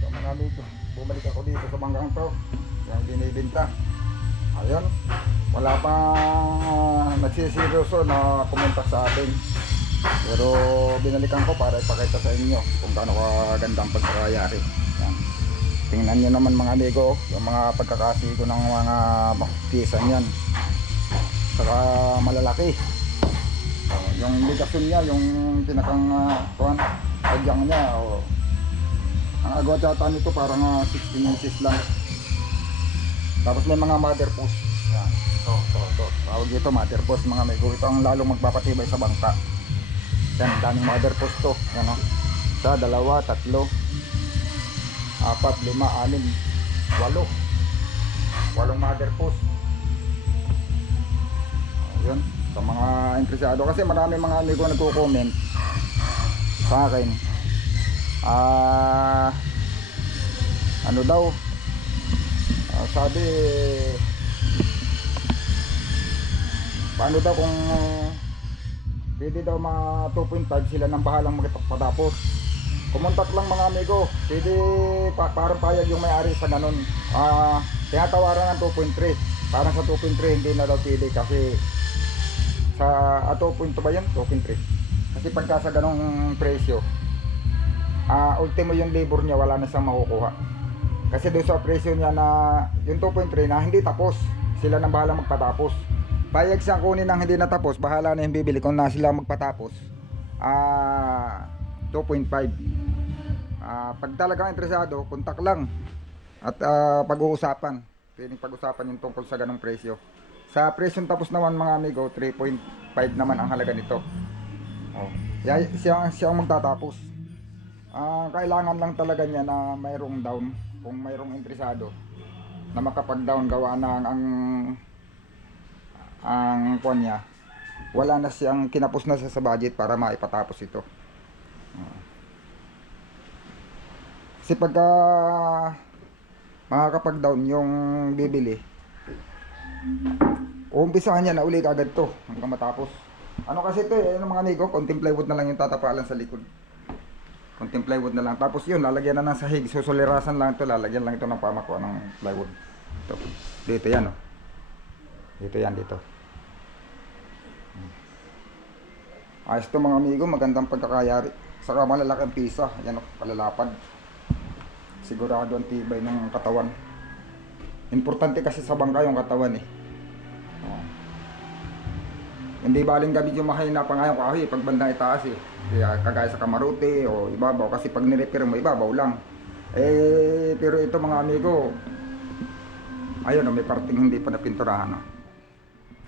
So mga amigo, bumalik ako dito sa banggang to. Yung binibinta. Ayun. Wala pang uh, nagsisiroso na kumontak sa atin. Pero binalikan ko para ipakita sa inyo kung gaano kaganda ang pagkakayari. Yan. Tingnan nyo naman mga amigo, yung mga pagkakasigo ng mga pisan yan. Saka malalaki. Yung ligasyon niya, yung pinakang uh, tadyang niya. Oh. Ang agwat yata nito parang uh, 16 inches lang. Tapos may mga mother post. Yan. Ito, ito, ito. Tawag dito mother post mga amigo. Ito ang lalong magpapatibay sa bangka. Yan, daming mother post to. Yan o. Isa, dalawa, tatlo, apat, lima, anim, walo. Walong mother post. Ayun. Sa mga interesado. Kasi marami mga amigo nagko-comment sa akin. Ah, ano daw? Ah, sabi paano daw kung pwede daw mga 2.5 sila nang bahalang magpatapos kumontak lang mga amigo pwede pa, parang payag yung may-ari sa ganun ah tinatawaran ng 2.3 parang sa 2.3 hindi na daw pwede kasi sa ah, 2.2 ba yan? 2.3 kasi pagka sa ganong presyo ah ultimo yung labor niya wala na siyang makukuha. Kasi doon sa presyo niya na yung 2.3 na hindi tapos. Sila nang bahala magpatapos. Payag siyang kunin ng hindi natapos bahala na yung bibili. Kung na sila magpatapos ah 2.5 ah pag talagang interesado kontak lang. At ah, pag-uusapan. Pwedeng pag-usapan yung tungkol sa ganong presyo. Sa presyo tapos naman mga amigo 3.5 naman ang halaga nito oh. siya, siya, siya ang magtatapos Ah, kailangan lang talaga niya na mayroong down kung mayroong interesado na makapag-down gawa na ang ang, ang kuwan niya wala na siyang kinapos na siya sa budget para maipatapos ito Ah. kasi pagka makakapag-down yung bibili umpisahan niya na uli agad to hanggang matapos ano kasi ito eh, mga amigo, konting plywood na lang yung tatapalan sa likod konting plywood na lang. Tapos yun, lalagyan na ng sahig. Susulirasan lang ito, lalagyan lang ito ng pamako ng plywood. Ito. Dito yan, oh. Dito yan, dito. Hmm. Ayos to mga amigo, magandang pagkakayari. Saka malalaki pisa. Yan, oh, palalapad. Sigurado ang tibay ng katawan. Importante kasi sa bangka yung katawan eh. Hindi baling gabi yung mahina pa ngayon kahoy pag bandang itaas eh. Kaya kagaya sa kamarote o ibabaw kasi pag nirepair mo ibabaw lang. Eh pero ito mga amigo ayun oh, may parting hindi pa napinturahan oh.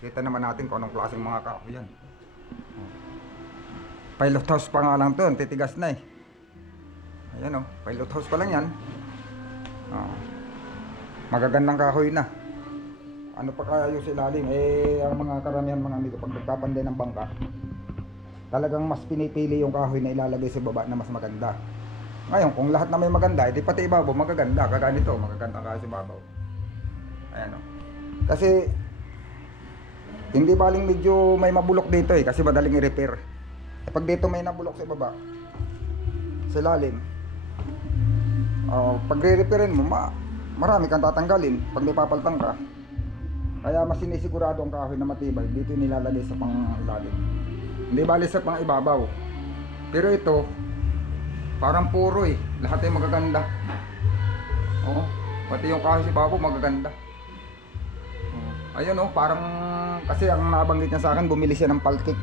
Kita naman natin kung anong klaseng mga kahoy yan. Pilot house pa nga lang to, titigas na eh. Ayan oh, pilot house pa lang yan. Oh. Magagandang kahoy na ano pa kaya yung silalim eh ang mga karamihan mga amigo pag nagpapanday ng bangka talagang mas pinipili yung kahoy na ilalagay sa baba na mas maganda. Ngayon kung lahat na may maganda edi pati ibabaw magaganda. Kagaya nito magaganda kahoy sa ibabaw. Ayan o kasi hindi baling medyo may mabulok dito eh kasi madaling i-repair. Eh, pag dito may nabulok sa baba sa ilalim oh, pag re-repairin mo ma marami kang tatanggalin. Pag may papaltang ka kaya mas sinisigurado ang kahoy na matibay dito nilalagay sa pang ilalim. Hindi bali sa pang ibabaw. Pero ito parang puro eh. Lahat ay magaganda. Oo. Pati yung kahoy sa ibabaw magaganda. Ayun oh, parang kasi ang nabanggit niya sa akin bumili siya ng palkik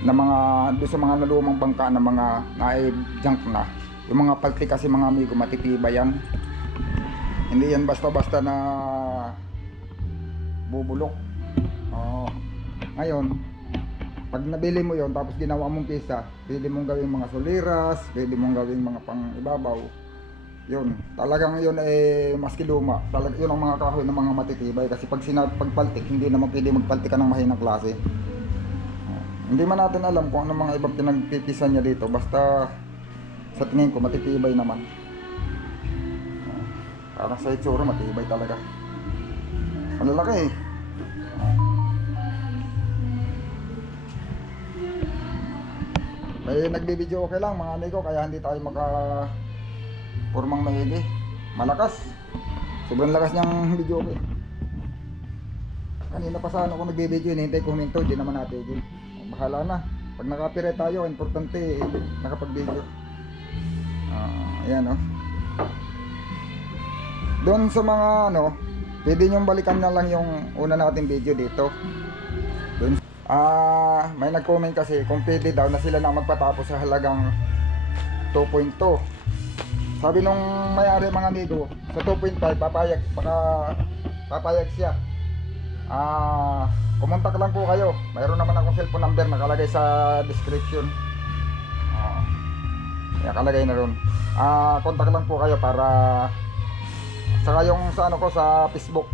na mga doon sa mga nalumang bangka na mga na-junk na. Yung mga palkik kasi mga amigo matitibay yan. Hindi yan basta-basta na bubulok. Oo. Ngayon, pag nabili mo yon tapos ginawa mong pisa, pwede mong gawing mga soliras, pwede mong gawing mga pang ibabaw. Yun, talagang yun eh maski luma, talaga yun ang mga kahoy ng mga matitibay kasi pag sinab pagpaltik, hindi naman pwede magpaltik ka ng mahinang klase. Oo. Hindi man natin alam kung ano mga ibang pinagtitisan niya dito, basta sa tingin ko matitibay naman. Oo. Parang sa itsura matibay talaga. Malalaki eh. May nagbibideo okay lang mga amigo kaya hindi tayo maka purmang maigi. Malakas. Sobrang lakas niyang video okay. Kanina pa sana ako nagbibideo, hinihintay ko huminto, di naman natigil. Bahala na. Pag nakapire tayo, importante eh, nakapag-video. Ah, ayan oh. Doon sa mga ano, pwede niyong balikan na lang yung una nating video dito. Ah, may nag-comment kasi kung pwede daw na sila na magpatapos sa halagang 2.2. Sabi nung may-ari mga amigo, sa 2.5 papayag, baka papayag siya. Ah, kumontak lang po kayo. Mayroon naman akong cellphone number nakalagay sa description. Ah, nakalagay na ron. Ah, kontak lang po kayo para saka yung sa ano ko sa Facebook.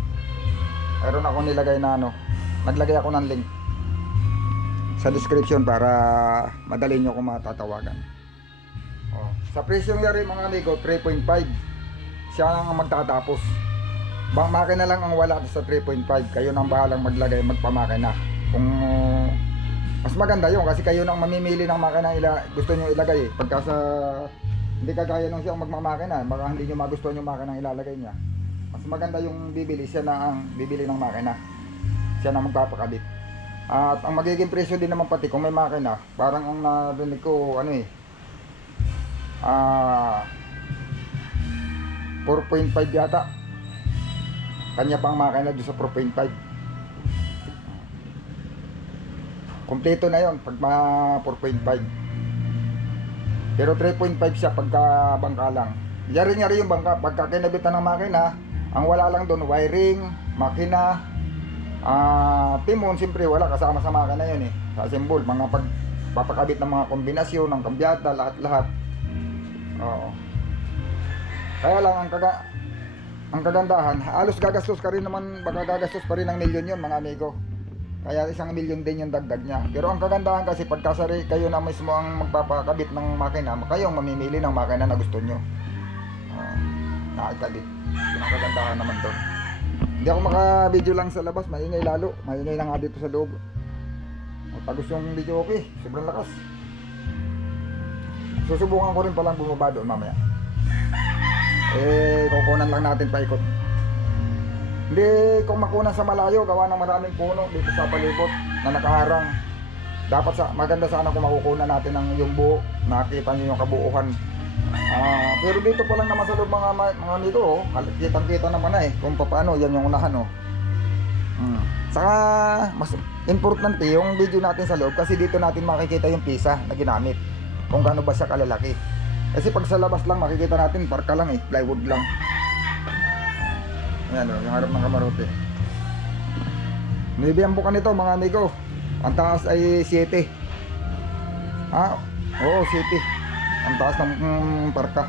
Mayroon ako nilagay na ano, naglagay ako ng link sa description para madali nyo kung matatawagan. Oh. Sa presyong yari mga amigo, 3.5. Siya ang magtatapos. Bang makina lang ang wala sa 3.5. Kayo nang bahalang maglagay, magpamakina. Kung mas maganda yun kasi kayo nang mamimili ng makina ila, gusto nyo ilagay. eh. Pagka sa hindi kagaya nung siya magmamakina, baka hindi nyo magustuhan yung makina ilalagay niya. Mas maganda yung bibili, siya na ang bibili ng makina. Siya na magpapakabit. At ang magiging presyo din naman pati kung may makina, parang ang narinig ko, ano eh, ah, 4.5 yata. Kanya pang makina doon sa 4.5. Kompleto na yon pag ma 4.5. Pero 3.5 siya pagka bangka lang. Yari-yari yung bangka. Pagka kinabitan ng makina, ang wala lang doon, wiring, makina, Ah, timon siyempre wala kasama sa makina 'yun eh. Sa symbol, mga pag papakabit ng mga kombinasyon ng kambyata, lahat-lahat. Oo. Kaya lang ang kaga ang kagandahan, halos gagastos ka rin naman, baka gagastos pa rin ng milyon 'yon mga amigo. Kaya isang milyon din yung dagdag niya. Pero ang kagandahan kasi pagkasari kayo na mismo ang magpapakabit ng makina, kayo ang mamimili ng makina na gusto nyo. Uh, nakakabit. Yun ang kagandahan naman doon. Hindi ako maka-video lang sa labas, maingay lalo. Maingay na nga dito sa loob. Gusto yung video okay, sobrang lakas. Susubukan ko rin palang bumaba doon mamaya. Eh, kukunan lang natin paikot. Hindi kung makunan sa malayo, gawa ng maraming puno dito sa palibot na nakaharang. Dapat sa maganda sana kung makukunan natin ng yung buo, nakita niyo yung kabuuan Ah, pero dito pa lang naman sa loob mga mga amigo, oh, kitang-kita naman na eh kung paano yan yung unahan oh. Hmm. Saka mas importante yung video natin sa loob kasi dito natin makikita yung pisa na ginamit. Kung gaano ba siya kalalaki. Kasi pag sa labas lang makikita natin parka lang eh, plywood lang. Ayan oh, yung harap ng kamarote. Nuibi ang buka nito mga amigo. Ang taas ay 7. Ah, oo, 7. Ang taas ng mm, parka.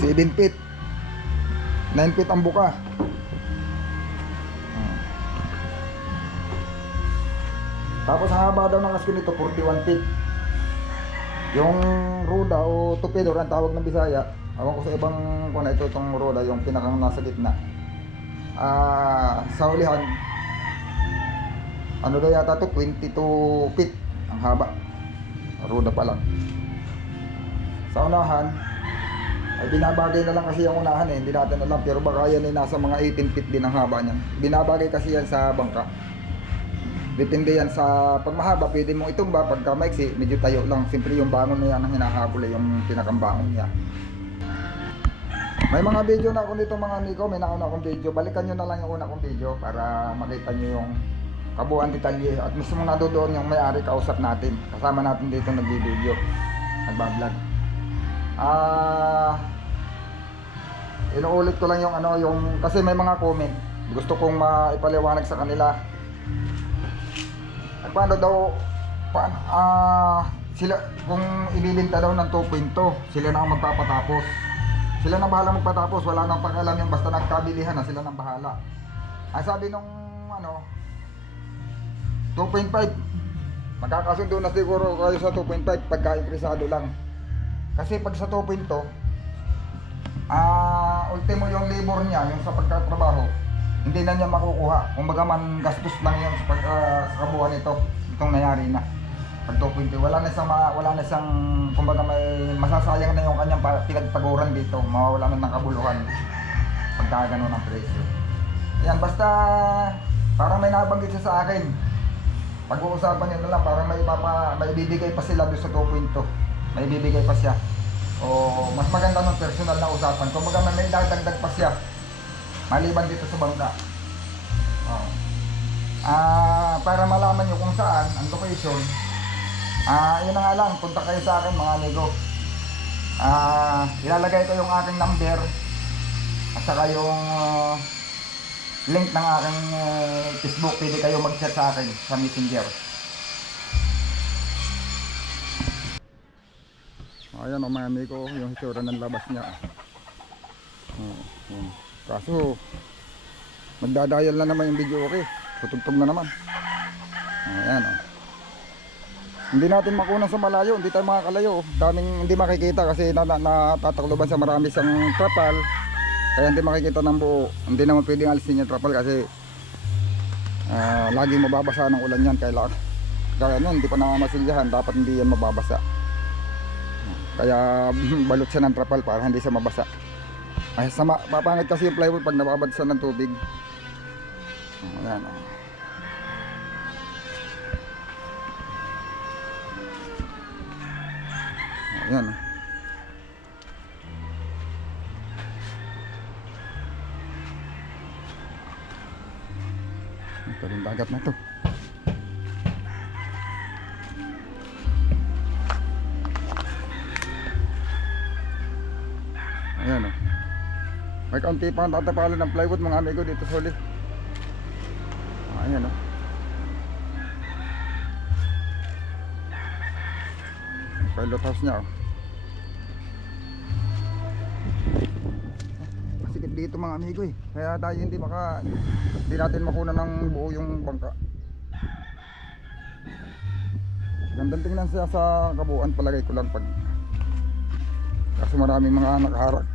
7 feet. 9 feet ang buka. Hmm. Tapos ang haba daw ng asko nito 41 feet. Yung ruda o tupido ang tawag ng Bisaya. Awan ko sa ibang kung ito itong ruda yung pinakang nasa gitna. Ah, sa ulihan ano daw yata to 22 feet ang haba. Ruda pa lang sa unahan ay binabagay na lang kasi yung unahan eh hindi natin alam. Pero baka yan ay nasa mga 18 feet din ang haba niyan. Binabagay kasi yan sa bangka. Depende yan sa pag mahaba pwede mong itumba pagka maiksi medyo tayo lang. Siyempre yung bangon na yan ang hinahabol eh, yung pinakang niya. May mga video na ako nito mga amigo. May nauna akong video. Balikan nyo na lang yung una kong video para makita nyo yung kabuuan detalye. At mismo na yung may-ari kausap natin. Kasama natin dito nag-video nagbablog Ah, inuulit ko lang yung ano, yung kasi may mga comment. Gusto kong maipaliwanag sa kanila. At paano daw paano, ah, sila kung ibibenta daw ng 2.2, sila na ang magpapatapos. Sila na bahala magpatapos, wala nang pakialam yung basta nagkabilihan na sila nang bahala. Ang sabi nung ano 2.5 Magkakasundo na siguro kayo sa 2.5 pagka impresado lang. Kasi pag sa 2.2, ah, ultimo yung labor niya, yung sa pagtatrabaho, hindi na niya makukuha. Kung baga man gastos lang yun sa, pag, ah, kabuuan nito, itong nangyari na. Pag 220, wala na siyang, wala na siyang, kumbaga may masasayang na yung kanyang pinagpaguran dito. Mawawala na ng kabuluhan. Pagka ganun ang presyo. Yan, basta parang may nabanggit siya sa akin. Pag-uusapan nyo na lang, parang may, papa, may ibibigay pa sila doon sa 2.2. May ibibigay pa siya. O mas maganda ng personal na usapan. Kung baga may dadagdag pa siya. Maliban dito sa bangka. Oh. Ah, para malaman nyo kung saan ang location. Ah, yun na nga lang, punta kayo sa akin mga amigo. Ah, ilalagay ko yung aking number at saka yung ah, link ng aking ah, Facebook. Pwede kayo mag-chat sa akin sa Messenger. Ayan o mga amigo, yung itsura ng labas niya. Oh, oh. Kaso, magdadial na naman yung video okay. Tutugtog na naman. Ayan o. Hindi natin makunan sa malayo, hindi tayo makakalayo. Daming hindi makikita kasi na, na, natatakloban sa marami siyang trapal. Kaya hindi makikita ng buo. Hindi naman pwedeng alisin yung trapal kasi ah, laging mababasa ng ulan yan. Kaya, kaya nun, hindi pa namasilyahan. Dapat hindi yan mababasa. Kaya balot siya ng trapal para hindi siya mabasa. Ay, sama, papangit kasi yung plywood pag nababad siya ng tubig. Ayan. Oh. Ayan. oh. Ito rin dagat na to. Ayan o. May kaunti pa ang tatapalan ng plywood mga amigo dito sa huli. Ayan o. Ang pilot house niya o. Masikip dito mga amigo eh. Kaya tayo hindi maka hindi natin makuna ng buo yung bangka. Gandang tingnan siya sa kabuuan palagay ko lang pag kasi maraming mga nakaharap.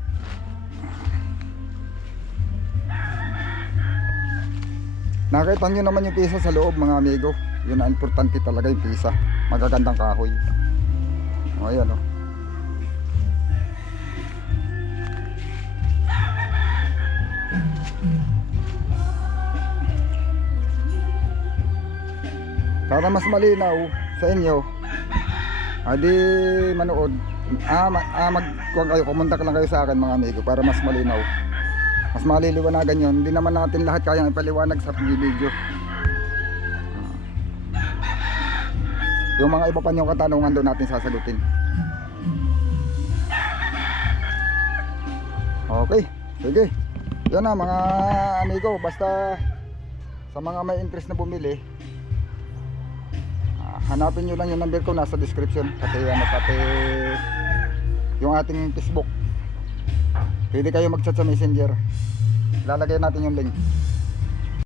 Nakita nyo naman yung pisa sa loob mga amigo. Yun ang importante talaga yung pisa. Magagandang kahoy. O ayan o. Para mas malinaw sa inyo, adi manood. Ah, ah mag kayo, pumunta ka lang kayo sa akin mga amigo para mas malinaw. Mas maliliwanagan yun. Hindi naman natin lahat kayang ipaliwanag sa video. Yung mga iba pa niyong katanungan doon natin sasagutin. Okay, sige. Yan na mga amigo, basta sa mga may interest na bumili, Ah, hanapin nyo lang yung number ko nasa description pati ano pati yung ating Facebook pwede kayo mag chat sa messenger. Lalagay natin yung link